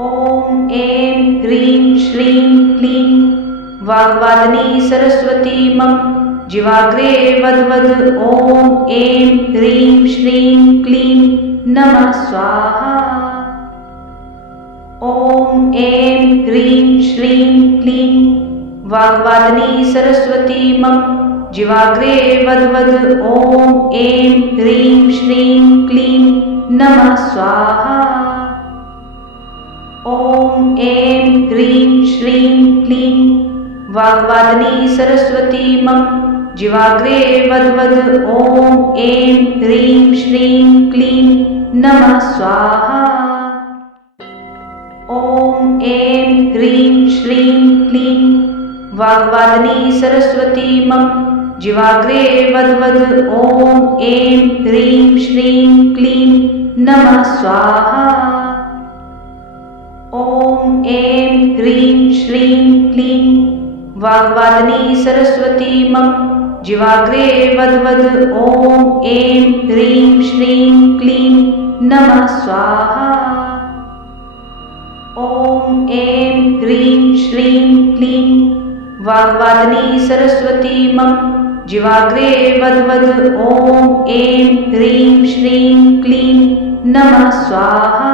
ॐ ऐं ह्रीं श्रीं क्लीं वाग्वादिनी सरस्वती मम जिवाग्रे वद्वद। ॐ ऐं ह्रीं श्रीं क्लीं नमः स्वाहा। ॐ ऐं ह्रीं श्रीं क्लीं वाग्वादिनी सरस्वती मम जिवाग्रे वद्वद। ॐ ऐं ह्रीं श्रीं क्लीं नमः स्वाहा। ॐ ऐं ह्रीं श्रीं क्लीं वाग्वादिनी सरस्वती मम जिवाग्रे वद्वद। ॐ ऐं ह्रीं श्रीं क्लीं नमः स्वाहा। ॐ ऐं ह्रीं श्रीं क्लीं वाग्वादिनी सरस्वती मम जिवाग्रे वद्वद। ॐ ऐं ह्रीं श्रीं क्लीं नमः स्वाहा। ॐ ऐं ह्रीं श्रीं क्लीं वाग्वादिनी सरस्वती मम जिवाग्रे वद्वद। ॐ ऐं ह्रीं श्रीं क्लीं नमः स्वाहा। ॐ ऐं ह्रीं श्रीं क्लीं वाग्वादिनी सरस्वती मम जिवाग्रे वद्वद। ॐ ऐं ह्रीं श्रीं क्लीं नमः स्वाहा।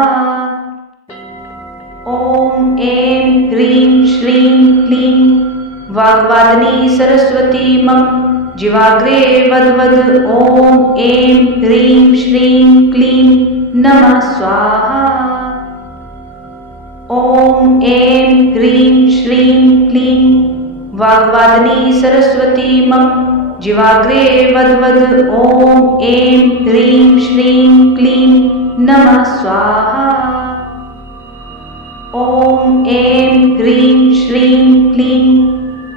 ॐ ऐं ह्रीं श्रीं क्लीं वाग्वादिनी सरस्वती मम जिवाग्रे वद्वद। ॐ ऐं ह्रीं श्रीं क्लीं नमः स्वाहा। ॐ ऐं ह्रीं श्रीं क्लीं वाग्वादिनी सरस्वती मम जिवाग्रे वद्वद। ॐ ऐं ह्रीं श्रीं क्लीं नमः स्वाहा। ॐ ऐं ह्रीं श्रीं क्लीं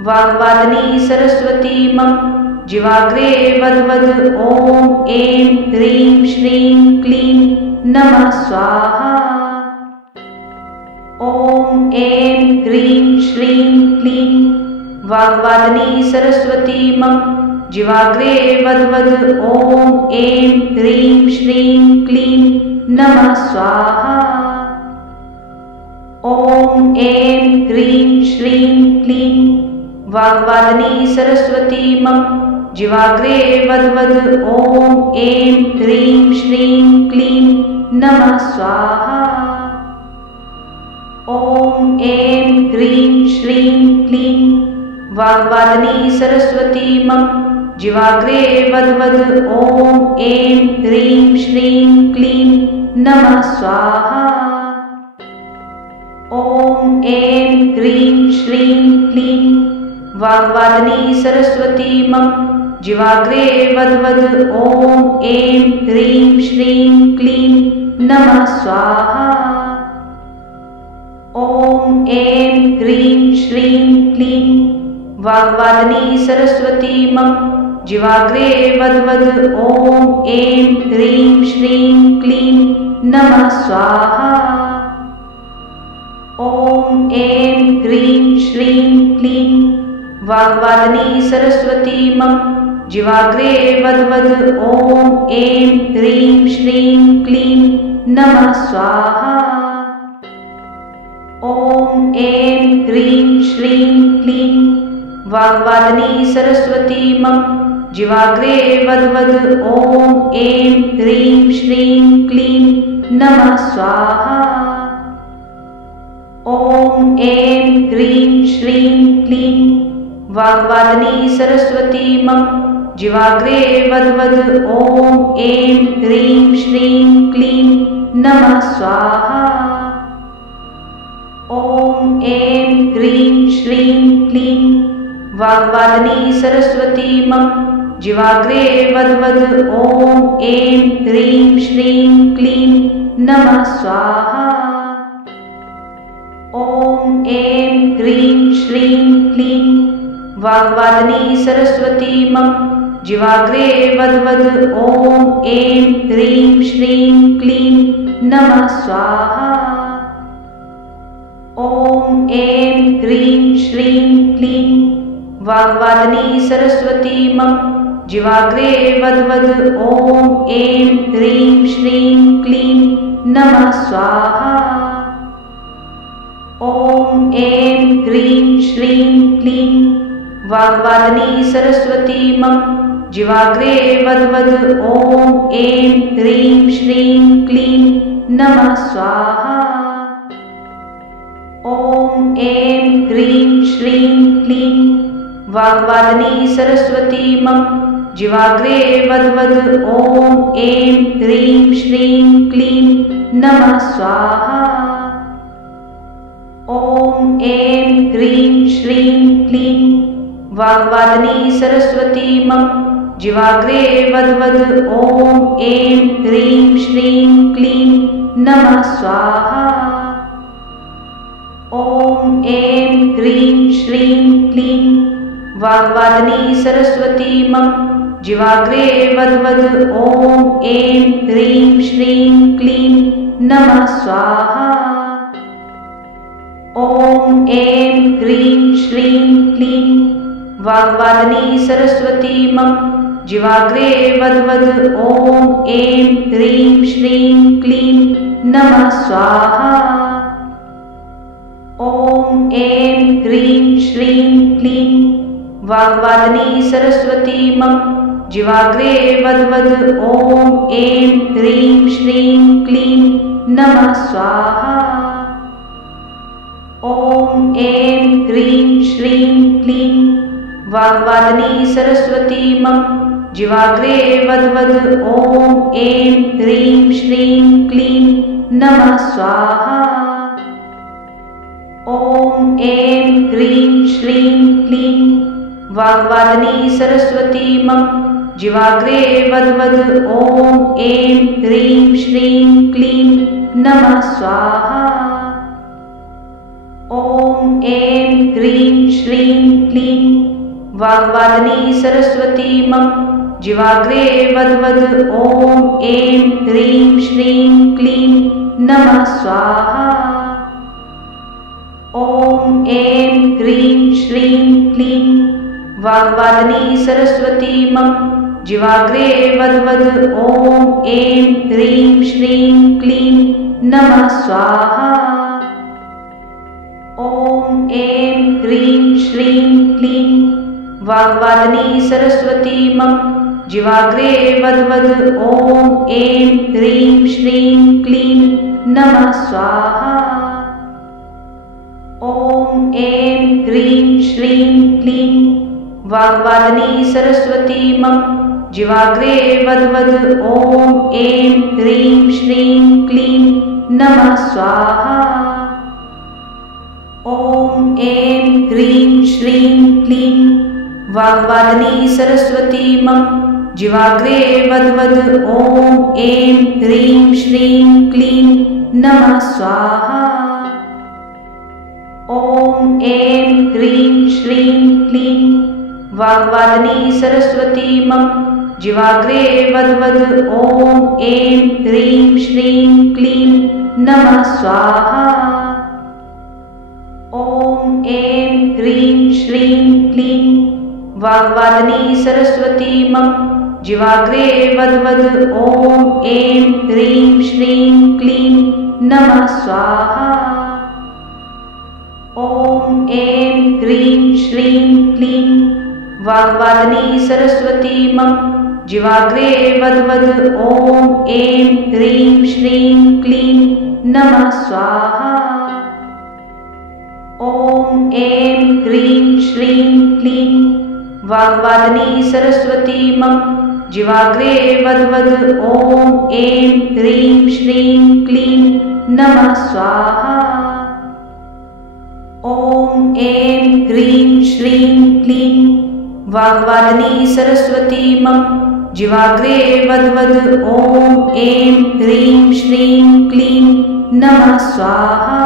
वाग्वादिनी सरस्वती मम जिवाग्रे वद्वद। ॐ ऐं ह्रीं श्रीं क्लीं नमः स्वाहा। ॐ ऐं ह्रीं श्रीं क्लीं वाग्वादिनी सरस्वती मम जिवाग्रे वद्वद। ॐ ऐं ह्रीं श्रीं क्लीं नमः स्वाहा। ॐ ऐं ह्रीं श्रीं क्लीं वाग्वादिनी सरस्वती मम जिवाग्रे वद्वद। ॐ ऐं ह्रीं श्रीं क्लीं नमः स्वाहा। ॐ ऐं ह्रीं श्रीं क्लीं वाग्वादिनी सरस्वती मम जिवाग्रे वद्वद। ॐ ऐं ह्रीं श्रीं क्लीं नमः स्वाहा। ॐ ऐं ह्रीं श्रीं क्लीं वाग्वादिनी सरस्वती मम जिवाग्रे वद्वद। ॐ ऐं ह्रीं श्रीं क्लीं नमः स्वाहा। ॐ ऐं ह्रीं श्रीं क्लीं वाग्वादिनी सरस्वती मम जिवाग्रे वद्वद। ॐ ऐं ह्रीं श्रीं क्लीं नमः स्वाहा। ॐ ऐं ह्रीं श्रीं क्लीं वाग्वादिनी सरस्वती मम जिवाग्रे वद्वद। ॐ ऐं ह्रीं श्रीं क्लीं नमः स्वाहा। ॐ ऐं ह्रीं श्रीं क्लीं वाग्वादिनी सरस्वती मम जिवाग्रे वद्वद। ॐ ऐं ह्रीं श्रीं क्लीं नमः स्वाहा। ॐ ऐं ह्रीं श्रीं क्लीं वाग्वादिनी सरस्वती मम जिवाग्रे वद्वद। ॐ ऐं ह्रीं श्रीं क्लीं नमः स्वाहा। ॐ ऐं ह्रीं श्रीं क्लीं वाग्वादिनी सरस्वती मम जिवाग्रे वद्वद। ॐ ऐं ह्रीं श्रीं क्लीं नमः स्वाहा। ॐ ऐं ह्रीं श्रीं क्लीं वाग्वादिनी सरस्वती मम जिवाग्रे वद्वद। ॐ ऐं ह्रीं श्रीं क्लीं नमः स्वाहा। ॐ ऐं ह्रीं श्रीं क्लीं वाग्वादिनी सरस्वती मम जिवाग्रे वद्वद। ॐ ऐं ह्रीं श्रीं क्लीं नमः स्वाहा। श्रीं क्लीं वाग्वादिनी सरस्वती मम जिह्वाग्रे वद्वद ॐ ऐं ह्रीं श्रीं क्लीं नमः स्वाहा। ॐ ऐं ह्रीं श्रीं क्लीं वाग्वादिनी सरस्वती मम जिह्वाग्रे वद्वद ॐ ऐं ह्रीं श्रीं क्लीं नमः स्वाहा। ॐ ऐं ह्रीं श्रीं क्लीं वाग्वादिनी सरस्वती मम जिह्वाग्रे वद्वद ॐ ऐं ह्रीं श्रीं क्लीं नमः स्वाहा। ॐ ऐं ह्रीं श्रीं क्लीं वाग्वादिनी सरस्वती मम जिह्वाग्रे वद्वद ॐ ऐं ह्रीं श्रीं क्लीं नमः स्वाहा। ॐ ऐं ह्रीं श्रीं क्लीं वाग्वादिनी सरस्वती मम जिह्वाग्रे वद्वद ॐ ऐं ह्रीं श्रीं क्लीं नमः स्वाहा। ॐ ऐं ह्रीं श्रीं क्लीं वाग्वादिनी सरस्वती मम जिह्वाग्रे वद्वद ॐ ऐं ह्रीं श्रीं क्लीं नमः स्वाहा। ॐ ऐं ह्रीं श्रीं क्लीं वाग्वादिनी सरस्वती मम जिह्वाग्रे वद्वद ॐ ऐं ह्रीं श्रीं क्लीं नमः स्वाहा। ॐ ऐं ह्रीं श्रीं क्लीं वाग्वादिनी सरस्वती मम जिह्वाग्रे वद्वद ॐ ऐं ह्रीं श्रीं क्लीं नमः स्वाहा। ॐ ऐं ह्रीं श्रीं क्लीं वाग्वादिनी सरस्वती मम जिह्वाग्रे वद्वद ॐ ऐं ह्रीं श्रीं क्लीं नमः स्वाहा। ॐ ऐं ह्रीं श्रीं क्लीं वाग्वादिनी सरस्वती मम जिह्वाग्रे वद्वद ॐ ऐं ह्रीं श्रीं क्लीं नमः स्वाहा। ॐ ऐं ह्रीं श्रीं क्लीं वाग्वादिनी सरस्वती मम जिह्वाग्रे वद्वद ॐ ऐं ह्रीं श्रीं क्लीं नमः स्वाहा। ॐ ऐं ह्रीं श्रीं क्लीं वाग्वादिनी सरस्वती मम जिह्वाग्रे वद्वद ॐ ऐं ह्रीं श्रीं क्लीं नमः स्वाहा। ॐ ऐं ह्रीं श्रीं क्लीं वाग्वादिनी सरस्वती मम जिह्वाग्रे वद्वद ॐ ऐं ह्रीं श्रीं क्लीं नमः स्वाहा। ॐ ऐं ह्रीं श्रीं क्लीं वाग्वादिनी सरस्वती मम जिह्वाग्रे वद्वद ॐ ऐं ह्रीं श्रीं क्लीं नमः स्वाहा। ॐ ऐं ह्रीं श्रीं क्लीं वाग्वादिनी सरस्वती मम जिह्वाग्रे वद्वद ॐ ऐं ह्रीं श्रीं क्लीं नमः स्वाहा। ॐ ऐं ह्रीं श्रीं क्लीं वाग्वादिनी सरस्वती मम जिह्वाग्रे वद्वद ॐ ऐं ह्रीं श्रीं क्लीं नमः स्वाहा। ॐ ऐं ह्रीं श्रीं क्लीं वाग्वादिनी सरस्वती मम जिह्वाग्रे वद्वद ॐ ऐं ह्रीं श्रीं क्लीं नमः स्वाहा। ॐ ऐं ह्रीं श्रीं क्लीं वाग्वादिनी सरस्वती मम जिह्वाग्रे वद्वद ॐ ऐं ह्रीं श्रीं क्लीं नमः स्वाहा।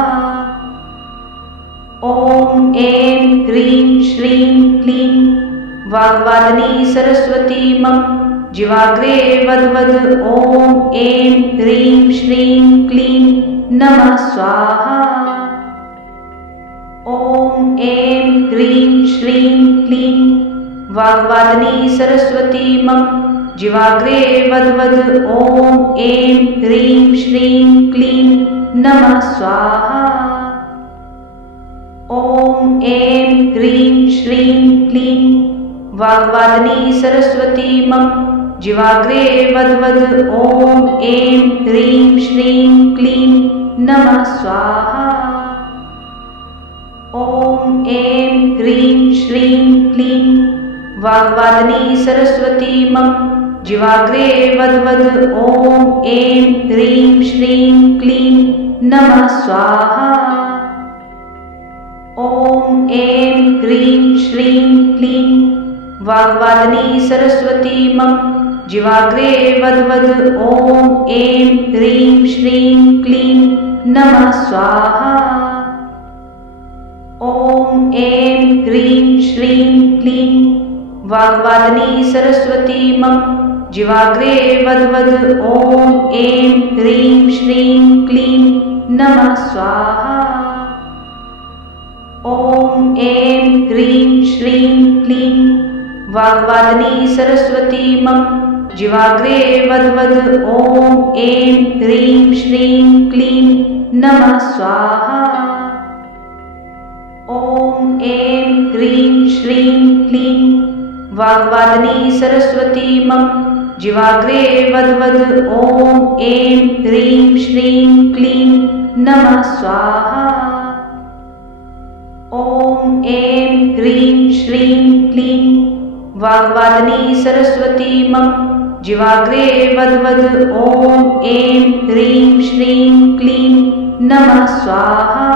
ॐ ऐं ह्रीं श्रीं क्लीं वाग्वादिनी सरस्वती मम जिह्वाग्रे वद्वद ॐ ऐं ह्रीं श्रीं क्लीं नमः स्वाहा। ॐ ऐं ह्रीं श्रीं क्लीं वाग्वादिनी सरस्वती मम जिह्वाग्रे वद्वद ॐ ऐं ह्रीं श्रीं क्लीं नमः स्वाहा। ॐ ऐं ह्रीं श्रीं क्लीं वाग्वादिनी सरस्वती मम जिह्वाग्रे वद्वद्। ॐ ऐं ह्रीं श्रीं क्लीं नमः स्वाहा। ॐ ऐं ह्रीं श्रीं क्लीं वाग्वादिनी सरस्वती मम जिह्वाग्रे वद्वद्। ॐ ऐं ह्रीं श्रीं क्लीं नमः स्वाहा। ॐ ऐं ह्रीं श्रीं क्लीं वाग्वादिनी सरस्वती मम जिह्वाग्रे वद्वद्। ॐ ऐं ह्रीं श्रीं क्लीं नमः स्वाहा। ॐ ऐं ह्रीं श्रीं क्लीं वाग्वादिनी सरस्वती मम जिह्वाग्रे वद्वद्। ॐ ऐं ह्रीं श्रीं क्लीं नमः स्वाहा। ॐ ऐं ह्रीं श्रीं क्लीं वाग्वादिनी सरस्वती मम जिह्वाग्रे वद्वद्। ॐ ऐं ह्रीं श्रीं क्लीं नमः स्वाहा। ॐ ऐं ह्रीं श्रीं क्लीं वाग्वादिनी सरस्वती मम जिह्वाग्रे वद्वद्। ॐ ऐं ह्रीं श्रीं क्लीं नमः स्वाहा। ॐ ऐं ह्रीं श्रीं क्लीं वाग्वादिनी सरस्वती मम जिह्वाग्रे वद्वद्। ॐ ऐं ह्रीं श्रीं क्लीं नमः स्वाहा।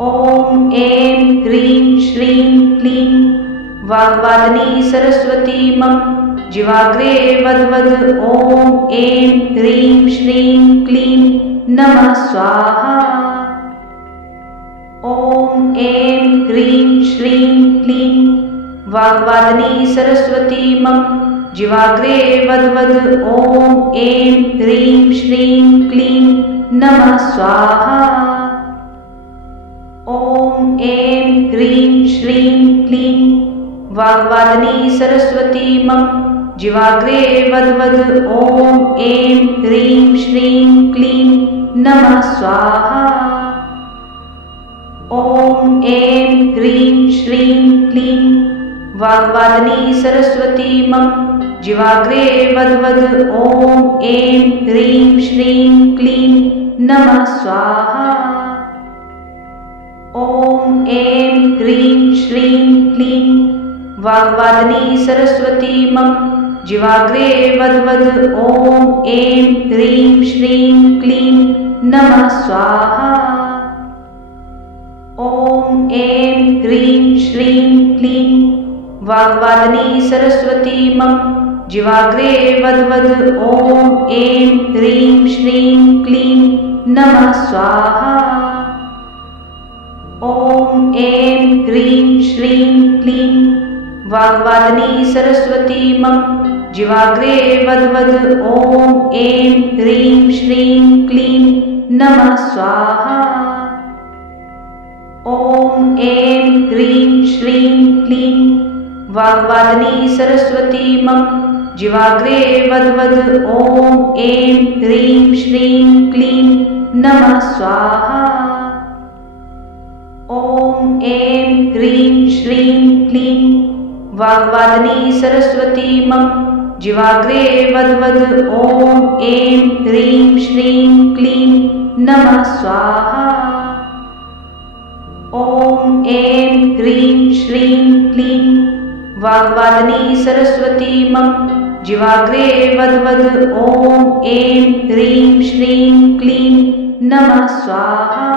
ॐ ऐं ह्रीं श्रीं क्लीं वाग्वादिनी सरस्वती मम जिह्वाग्रे वद्वद्। ॐ ऐं ह्रीं श्रीं क्लीं नमः स्वाहा। ॐ ऐं ह्रीं श्रीं क्लीं वाग्वादिनी सरस्वती मम जिह्वाग्रे वद्वद्। ॐ ऐं ह्रीं श्रीं क्लीं नमः स्वाहा। ॐ ऐं ह्रीं श्रीं क्लीं वाग्वादिनी सरस्वती मम जिह्वाग्रे वद्वद्। ॐ ऐं ह्रीं श्रीं क्लीं नमः स्वाहा। ॐ ऐं ह्रीं श्रीं क्लीं वाग्वादिनी सरस्वती मम जिह्वाग्रे वद्वद्। ॐ ऐं ह्रीं श्रीं क्लीं नमः स्वाहा। ॐ ऐं ह्रीं श्रीं क्लीं वाग्वादिनी सरस्वती मम जिह्वाग्रे वद्वद्। ॐ ऐं ह्रीं श्रीं क्लीं नमः स्वाहा। ॐ ऐं ह्रीं श्रीं क्लीं वाग्वादिनी सरस्वती मम जिह्वाग्रे वद्वद्। ॐ ऐं ह्रीं श्रीं क्लीं नमः स्वाहा। ॐ ऐं ह्रीं श्रीं क्लीं वाग्वादिनी सरस्वती मम जिह्वाग्रे वद्वद्। ॐ ऐं ह्रीं श्रीं क्लीं नमः स्वाहा। ॐ ऐं ह्रीं श्रीं क्लीं वाग्वादिनी सरस्वती मम जिह्वाग्रे वद्वद्। ॐ ऐं ह्रीं श्रीं क्लीं नमः स्वाहा। ॐ ऐं ह्रीं श्रीं क्लीं वाग्वादिनी सरस्वती मम जिह्वाग्रे वद्वद्। ॐ ऐं ह्रीं श्रीं क्लीं नमः स्वाहा। ॐ ऐं ह्रीं श्रीं क्लीं वाग्वादिनी सरस्वती मम जिह्वाग्रे वद्वद्। ॐ ऐं ह्रीं श्रीं क्लीं नमः स्वाहा।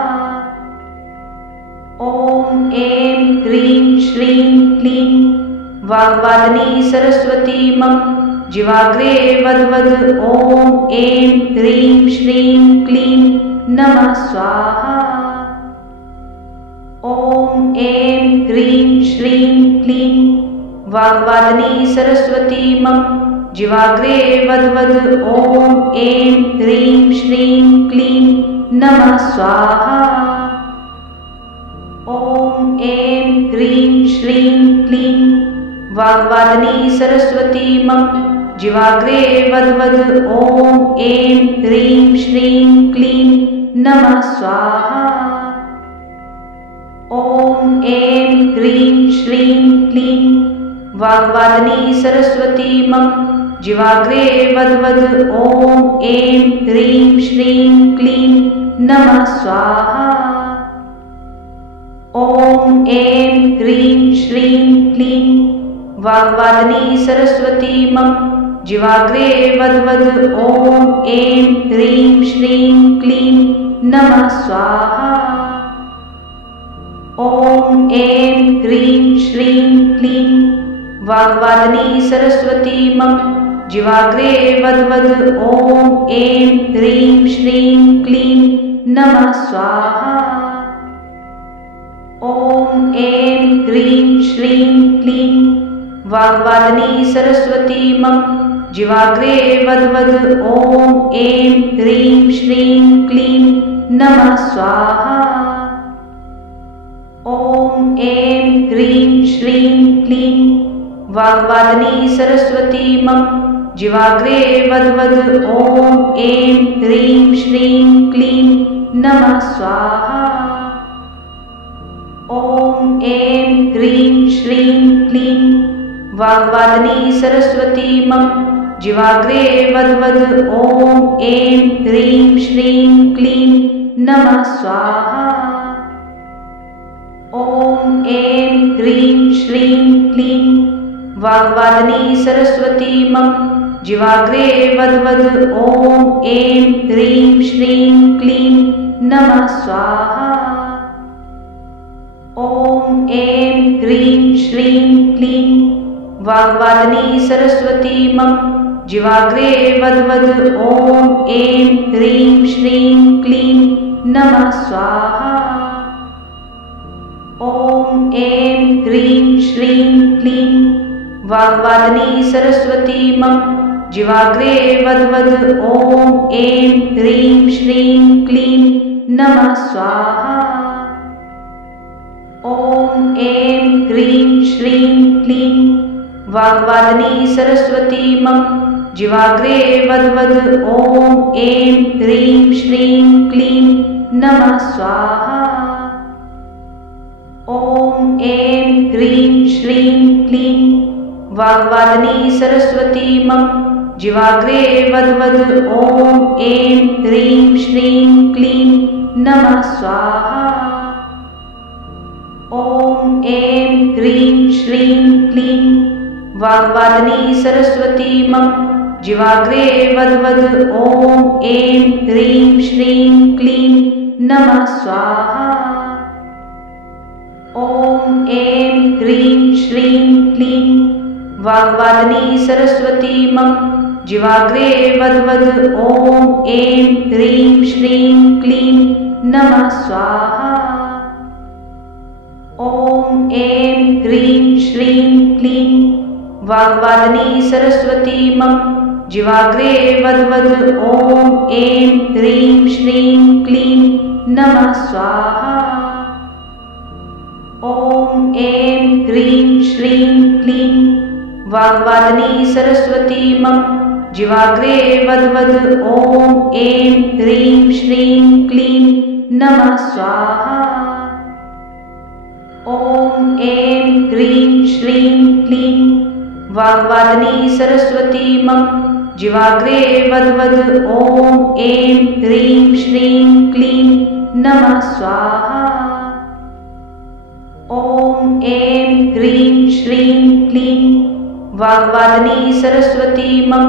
ॐ ऐं ह्रीं श्रीं क्लीं वाग्वादिनी सरस्वती मम जिह्वाग्रे वद्वद्। ॐ ऐं ह्रीं श्रीं क्लीं नमः स्वाहा। ॐ ऐं ह्रीं श्रीं क्लीं वाग्वादिनी सरस्वती मम जिह्वाग्रे वद्वद्। ॐ ऐं ह्रीं श्रीं क्लीं नमः स्वाहा। ॐ ऐं ह्रीं श्रीं क्लीं वाग्वादिनी सरस्वती मम जिह्वाग्रे वद्वद्। ॐ ऐं ह्रीं श्रीं क्लीं नमः स्वाहा। ॐ ऐं ह्रीं श्रीं क्लीं वाग्वादिनी सरस्वती मम जिह्वाग्रे वद्वद। ॐ ऐं ह्रीं श्रीं क्लीं नमः स्वाहा। ॐ ऐं ह्रीं श्रीं क्लीं वाग्वादिनी सरस्वती मम जिह्वाग्रे वद्वद। ॐ ऐं ह्रीं श्रीं क्लीं नमः स्वाहा। ॐ ऐं ह्रीं श्रीं क्लीं वाग्वादिनी सरस्वती मम जिह्वाग्रे वद्वद। ॐ ऐं ह्रीं श्रीं क्लीं नमः स्वाहा। ॐ ऐं ह्रीं श्रीं क्लीं वाग्वादिनी सरस्वती मम जिह्वाग्रे वद्वद। ॐ ऐं ह्रीं श्रीं क्लीं नमः स्वाहा। ॐ ऐं ह्रीं श्रीं क्लीं वाग्वादिनी सरस्वती मम जिह्वाग्रे वद्वद। ॐ ऐं ह्रीं श्रीं क्लीं नमः स्वाहा। ॐ ऐं ह्रीं श्रीं क्लीं वाग्वादिनी सरस्वती मम जिह्वाग्रे वद्वद। ॐ ऐं ह्रीं श्रीं क्लीं नमः स्वाहा। ॐ ऐं ह्रीं श्रीं क्लीं वाग्वादिनी सरस्वती मम जिह्वाग्रे वद्वद। ॐ ऐं ह्रीं श्रीं क्लीं नमः स्वाहा। ॐ ऐं ह्रीं श्रीं क्लीं वाग्वादिनी सरस्वती मम जिह्वाग्रे वद्वद। ॐ ऐं ह्रीं श्रीं क्लीं नमः स्वाहा। ॐ ऐं ह्रीं श्रीं क्लीं वाग्वादिनी सरस्वती मम जिह्वाग्रे वद्वद। ॐ ऐं ह्रीं श्रीं क्लीं नमः स्वाहा। ॐ ऐं ह्रीं श्रीं क्लीं वाग्वादिनी सरस्वती मम जिह्वाग्रे वद्वद। ॐ ऐं ह्रीं श्रीं क्लीं नमः स्वाहा। ॐ ऐं ह्रीं श्रीं क्लीं वाग्वादिनी सरस्वती मम जिह्वाग्रे वद्वद। ॐ ऐं ह्रीं श्रीं क्लीं नमः स्वाहा। ॐ ऐं ह्रीं श्रीं क्लीं वाग्वादिनी सरस्वती मम जिह्वाग्रे वद्वद। ॐ ऐं ह्रीं श्रीं क्लीं नमः स्वाहा। ॐ ऐं ह्रीं श्रीं क्लीं वाग्वादिनी सरस्वती मम जिह्वाग्रे वद्वद। ॐ ऐं ह्रीं श्रीं क्लीं नमः स्वाहा। ॐ ऐं ह्रीं श्रीं क्लीं वाग्वादिनी सरस्वती मम जिह्वाग्रे वद्वद। ॐ ऐं ह्रीं श्रीं क्लीं नमः स्वाहा। ॐ ऐं ह्रीं श्रीं क्लीं वाग्वादिनी सरस्वती मम जिह्वाग्रे वद्वद। ॐ ऐं ह्रीं श्रीं क्लीं नमः स्वाहा। ॐ ऐं ह्रीं श्रीं क्लीं वाग्वादिनी सरस्वती मम जिह्वाग्रे वद्वद। ॐ ऐं ह्रीं श्रीं क्लीं नमः स्वाहा। ॐ ऐं ह्रीं श्रीं क्लीं वाग्वादिनी सरस्वती मम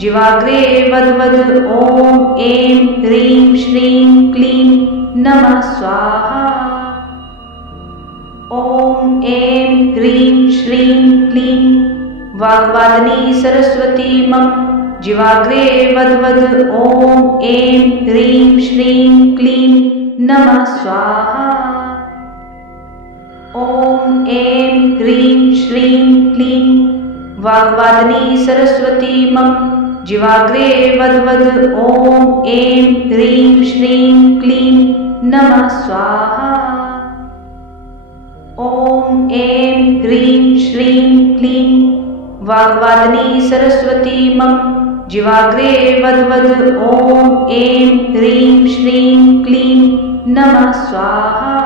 जिह्वाग्रे वद्वद। ॐ ऐं ह्रीं श्रीं क्लीं नमः स्वाहा। ॐ ऐं ह्रीं श्रीं क्लीं वाग्वादिनी सरस्वती मम जिह्वाग्रे वद्वद। ॐ ऐं ह्रीं श्रीं क्लीं नमः स्वाहा। ॐ ऐं ह्रीं श्रीं क्लीं वाग्वादिनी सरस्वती मम जिह्वाग्रे वद्वद। ॐ ऐं ह्रीं श्रीं क्लीं नमः स्वाहा। ॐ ऐं ह्रीं श्रीं क्लीं वाग्वादिनी सरस्वती मम जिह्वाग्रे वद्वद। ॐ ऐं ह्रीं श्रीं क्लीं नमः स्वाहा।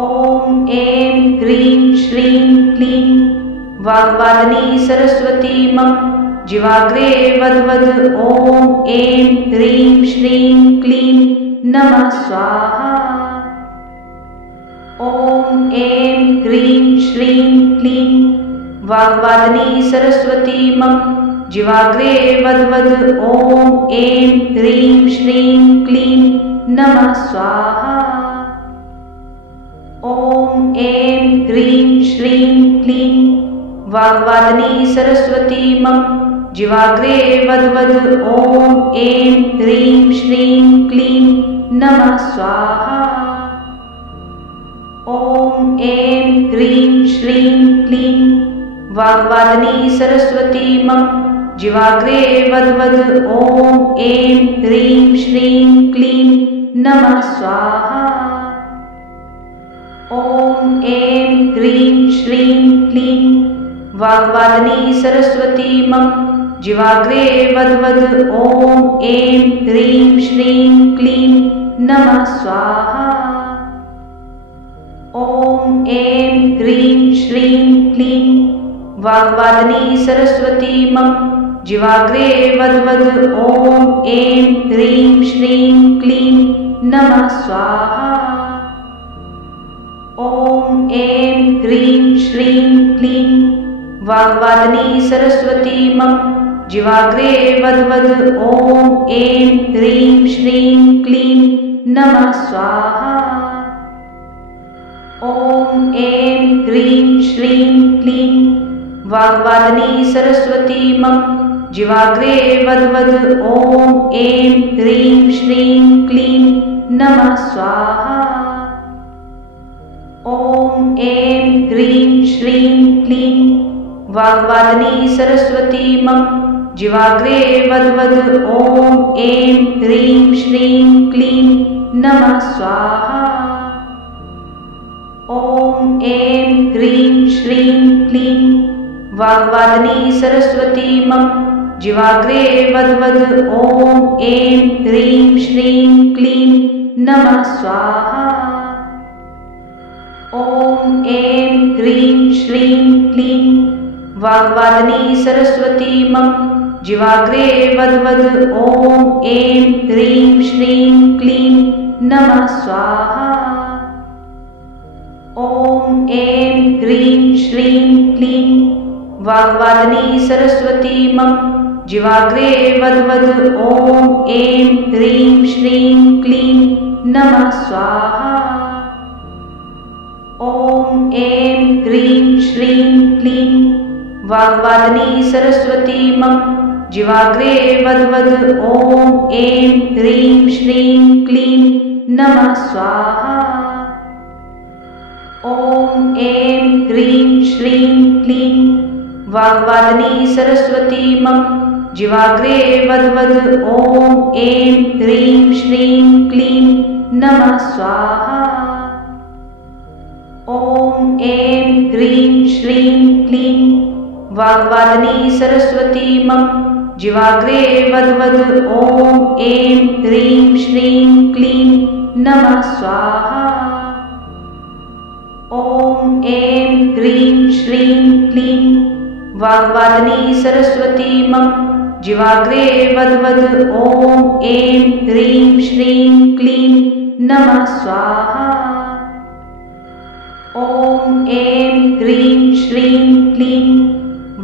ॐ ऐं ह्रीं श्रीं क्लीं वाग्वादिनी सरस्वती मम जिह्वाग्रे वद्वद। ॐ ऐं ह्रीं श्रीं क्लीं नमः स्वाहा। ॐ ऐं ह्रीं श्रीं क्लीं वाग्वादिनी सरस्वती मम जिह्वाग्रे वद्वद। ॐ ऐं ह्रीं श्रीं क्लीं नमः स्वाहा। ॐ ऐं ह्रीं श्रीं क्लीं वाग्वादिनी सरस्वती मम जिह्वाग्रे वद्वद। ॐ ऐं ह्रीं श्रीं क्लीं नमः स्वाहा। ॐ ऐं ह्रीं श्रीं क्लीं वाग्वादिनी सरस्वती मम जिह्वाग्रे वद्वद। ॐ ऐं ह्रीं श्रीं क्लीं नमः स्वाहा। ॐ ऐं ह्रीं श्रीं क्लीं वाग्वादिनी सरस्वती मम जिह्वाग्रे वद्वद। ॐ ऐं ह्रीं श्रीं क्लीं नमः स्वाहा। ॐ ऐं ह्रीं श्रीं क्लीं वाग्वादिनी सरस्वती मम जिह्वाग्रे वद्वद। ॐ ऐं ह्रीं श्रीं क्लीं नमः स्वाहा। ॐ ऐं ह्रीं श्रीं क्लीं वाग्वादिनी सरस्वती मम जिह्वाग्रे वद्वद। ॐ ऐं ह्रीं श्रीं क्लीं नमः स्वाहा। ॐ ऐं ह्रीं श्रीं क्लीं वाग्वादिनी सरस्वती मम जिह्वाग्रे वद्वद। ॐ ऐं ह्रीं श्रीं क्लीं नमः स्वाहा। ॐ ऐं ह्रीं श्रीं क्लीं वाग्वादिनी सरस्वती मम जिह्वाग्रे वद्वद। ॐ ऐं ह्रीं श्रीं क्लीं नमः स्वाहा। ॐ ऐं ह्रीं श्रीं क्लीं वाग्वादिनी सरस्वती मम जिह्वाग्रे वद्वद। ॐ ऐं ह्रीं श्रीं क्लीं नमः स्वाहा। ॐ ऐं ह्रीं श्रीं क्लीं वाग्वादिनी सरस्वती मम जिह्वाग्रे वद्वद। ॐ ऐं ह्रीं श्रीं क्लीं नमः स्वाहा। ॐ ऐं ह्रीं श्रीं क्लीं वाग्वादिनी सरस्वती मम जिह्वाग्रे वद्वद। ॐ ऐं ह्रीं श्रीं क्लीं नमः स्वाहा। ॐ ऐं ह्रीं श्रीं क्लीं वाग्वादिनी सरस्वती मम जिह्वाग्रे वद्वद। ॐ ऐं ह्रीं श्रीं क्लीं नमः स्वाहा। ॐ ऐं ह्रीं श्रीं क्लीं वाग्वादिनी सरस्वती मम जिह्वाग्रे वद्वद। ॐ ऐं ह्रीं श्रीं क्लीं नमः स्वाहा। ॐ ऐं ह्रीं श्रीं क्लीं वाग्वादिनी सरस्वती मम जिह्वाग्रे वद्वद। ॐ ऐं ह्रीं श्रीं क्लीं नमः स्वाहा। ॐ ऐं ह्रीं श्रीं क्लीं वाग्वादिनी सरस्वती मम जिह्वाग्रे वद्वद। ॐ ऐं ह्रीं श्रीं क्लीं नमः स्वाहा। ॐ ऐं ह्रीं श्रीं क्लीं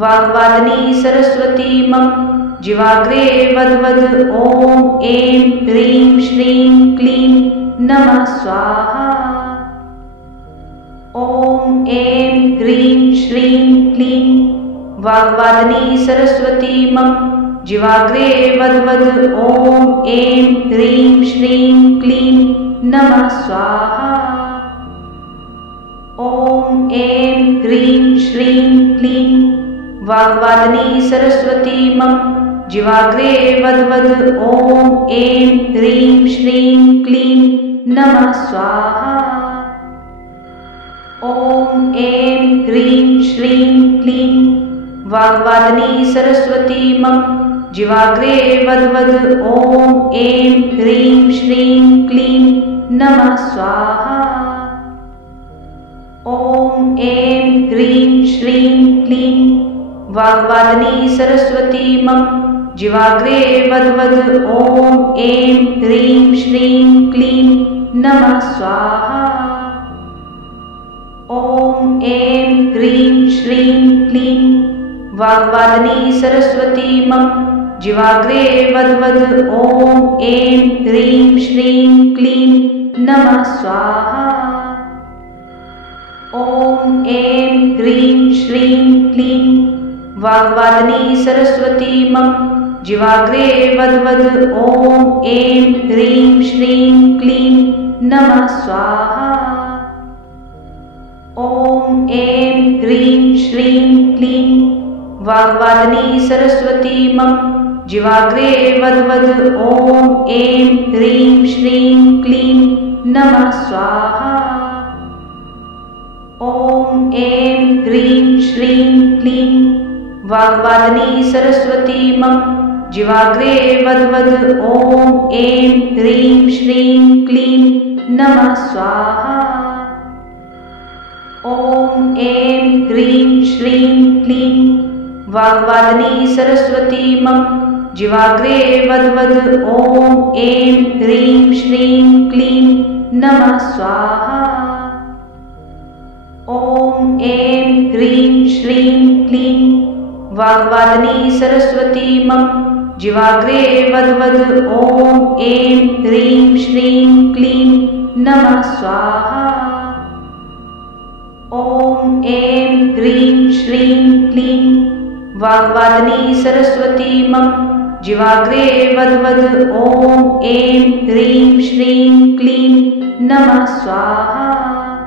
वाग्वादिनी सरस्वती मम जिह्वाग्रे वद्वद। ॐ ऐं ह्रीं श्रीं क्लीं नमः स्वाहा। ॐ ऐं ह्रीं श्रीं क्लीं वाग्वादिनी सरस्वती मम जिह्वाग्रे वद्वद। ॐ ऐं ह्रीं श्रीं क्लीं नमः स्वाहा। ॐ ऐं ह्रीं श्रीं क्लीं वाग्वादिनी सरस्वती मम जिह्वाग्रे वद्वद। ॐ ऐं ह्रीं श्रीं क्लीं नमः स्वाहा। ॐ ऐं ह्रीं श्रीं क्लीं वाग्वादिनी सरस्वती मम जिह्वाग्रे वद्वद। ॐ ऐं ह्रीं श्रीं क्लीं नमः स्वाहा। ॐ ऐं ह्रीं श्रीं क्लीं वाग्वादिनी सरस्वती मम जिह्वाग्रे वद्वद। ॐ ऐं ह्रीं श्रीं क्लीं नमः स्वाहा। ॐ ऐं ह्रीं श्रीं क्लीं वाग्वादिनी सरस्वती मम जिह्वाग्रे वद्वद। ॐ ऐं ह्रीं श्रीं क्लीं नमः स्वाहा। ॐ ऐं ह्रीं श्रीं क्लीं वाग्वादिनी सरस्वती मम जिह्वाग्रे वद्वद। ॐ ऐं ह्रीं श्रीं क्लीं नमः स्वाहा। ॐ ऐं ह्रीं श्रीं क्लीं वाग्वादिनी सरस्वती मम जिह्वाग्रे वद्वद। ॐ ऐं ह्रीं श्रीं क्लीं नमः स्वाहा। ॐ ऐं ह्रीं श्रीं क्लीं वाग्वादिनी सरस्वती मम जिह्वाग्रे वद्वद। ॐ ऐं ह्रीं श्रीं क्लीं नमः स्वाहा। ॐ ऐं ह्रीं श्रीं क्लीं वाग्वादिनी सरस्वती मम जिह्वाग्रे वद्वद। ॐ ऐं ह्रीं श्रीं क्लीं नमः स्वाहा। ॐ ऐं ह्रीं श्रीं क्लीं वाग्वादिनी सरस्वती मम जिह्वाग्रे वद्वद। ॐ ऐं ह्रीं श्रीं क्लीं नमः स्वाहा। ॐ ऐं ह्रीं श्रीं क्लीं वाग्वादिनी सरस्वती मम जिह्वाग्रे वद्वद। ॐ ऐं ह्रीं श्रीं क्लीं नमः स्वाहा।